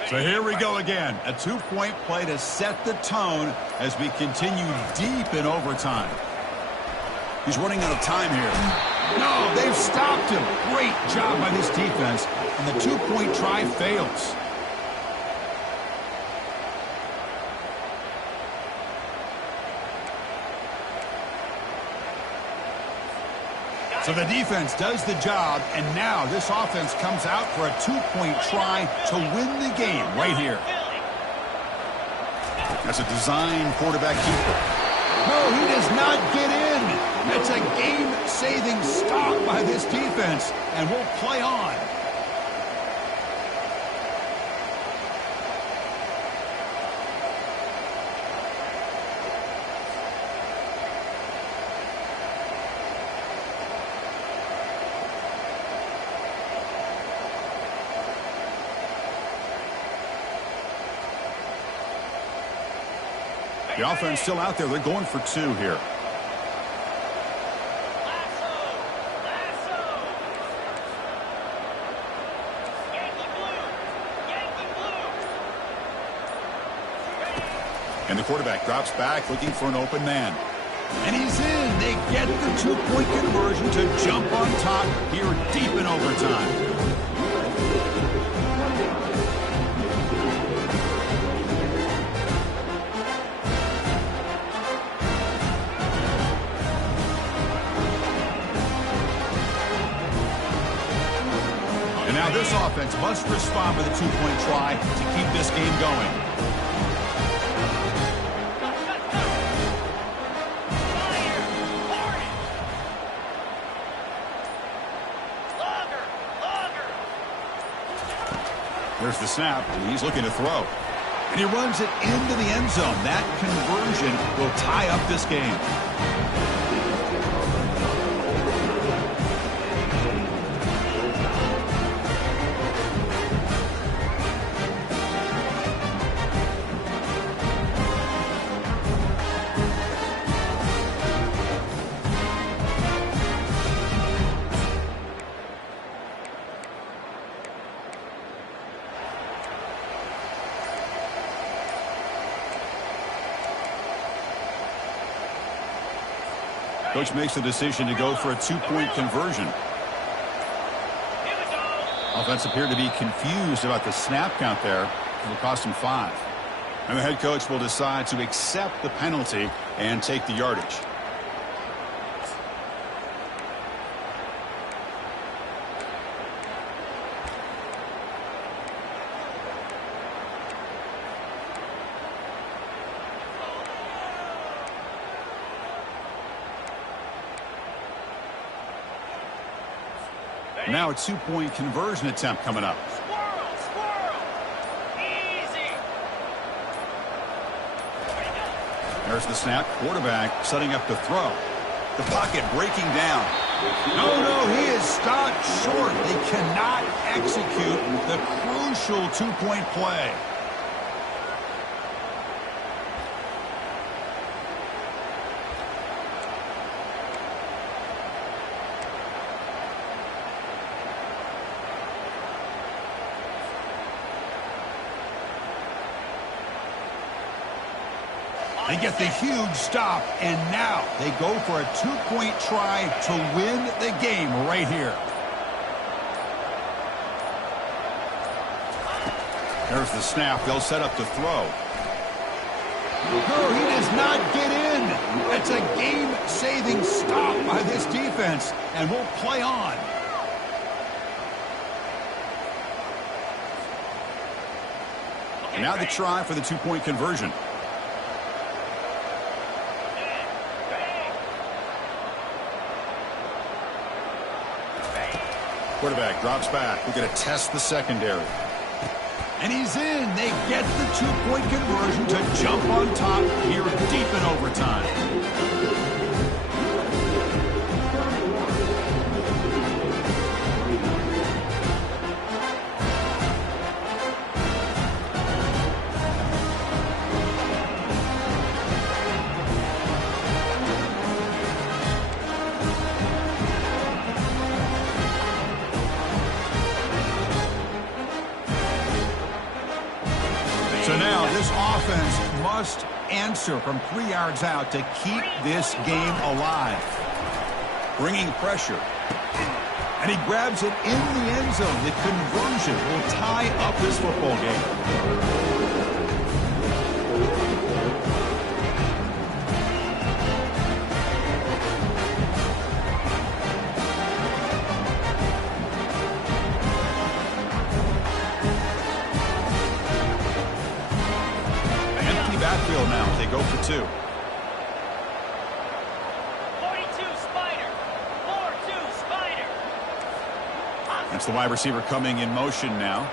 So here we go again. A two-point play to set the tone as we continue deep in overtime. He's running out of time here. No, they've stopped him. Great job by this defense. And the two-point try fails. So the defense does the job, and now this offense comes out for a two-point try to win the game right here. That's a design quarterback keeper. No, he does not get in. It's a game-saving stop by this defense, and we'll play on. The offense still out there. They're going for two here. And the quarterback drops back looking for an open man. And he's in. They get the two-point conversion to jump on top here deep in overtime. Now this offense must respond with a two-point try to keep this game going. There's the snap. He's looking to throw. And he runs it into the end zone. That conversion will tie up this game. Coach makes the decision to go for a two-point conversion. Offense appeared to be confused about the snap count there. It will cost him 5. And the head coach will decide to accept the penalty and take the yardage. Now a two-point conversion attempt coming up. Squirrel. Easy. There's the snap. Quarterback setting up the throw. The pocket breaking down. No, he is stopped short. They cannot execute the crucial two-point play. They get the huge stop, and now they go for a two-point try to win the game right here. There's the snap. They'll set up the throw. No, he does not get in. That's a game-saving stop by this defense, and we'll play on. Now the try for the two-point conversion. Quarterback drops back. We're going to test the secondary. And he's in. They get the two-point conversion to jump on top here deep in overtime. So now this offense must answer from 3 yards out to keep this game alive. Bringing pressure. And he grabs it in the end zone. The conversion will tie up this football game. Backfield now. They go for 2. 42 Spider. 4-2 Spider. That's the wide receiver coming in motion now.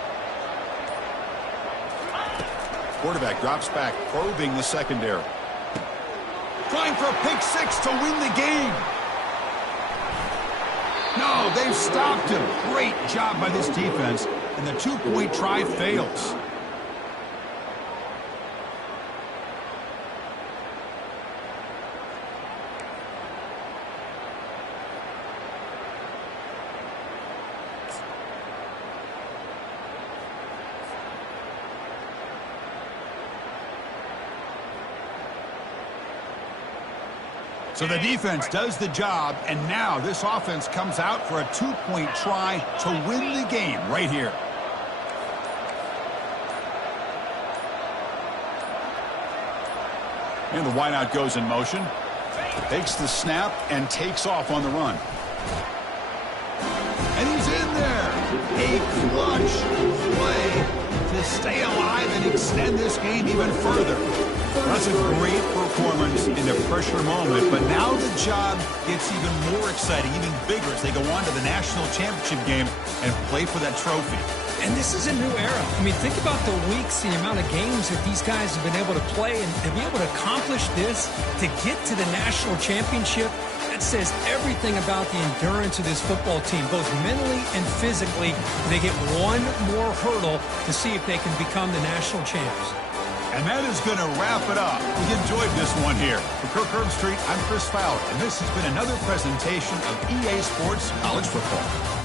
Quarterback drops back, probing the secondary. Trying for a pick 6 to win the game. No, they've stopped him. Great job by this defense. And the two-point try fails. So the defense does the job, and now this offense comes out for a two-point try to win the game right here. And the wideout goes in motion. Takes the snap and takes off on the run. And he's in there. A clutch play to stay alive and extend this game even further. That's a great performance in a pressure moment, but now the job gets even more exciting, even bigger as they go on to the national championship game and play for that trophy. And this is a new era. I mean, think about the weeks, the amount of games that these guys have been able to play, and to be able to accomplish this, to get to the national championship, that says everything about the endurance of this football team, both mentally and physically. They get one more hurdle to see if they can become the national champs. And that is going to wrap it up. We enjoyed this one here. For Kirk Herbstreit, I'm Chris Fowler, and this has been another presentation of EA Sports College Football.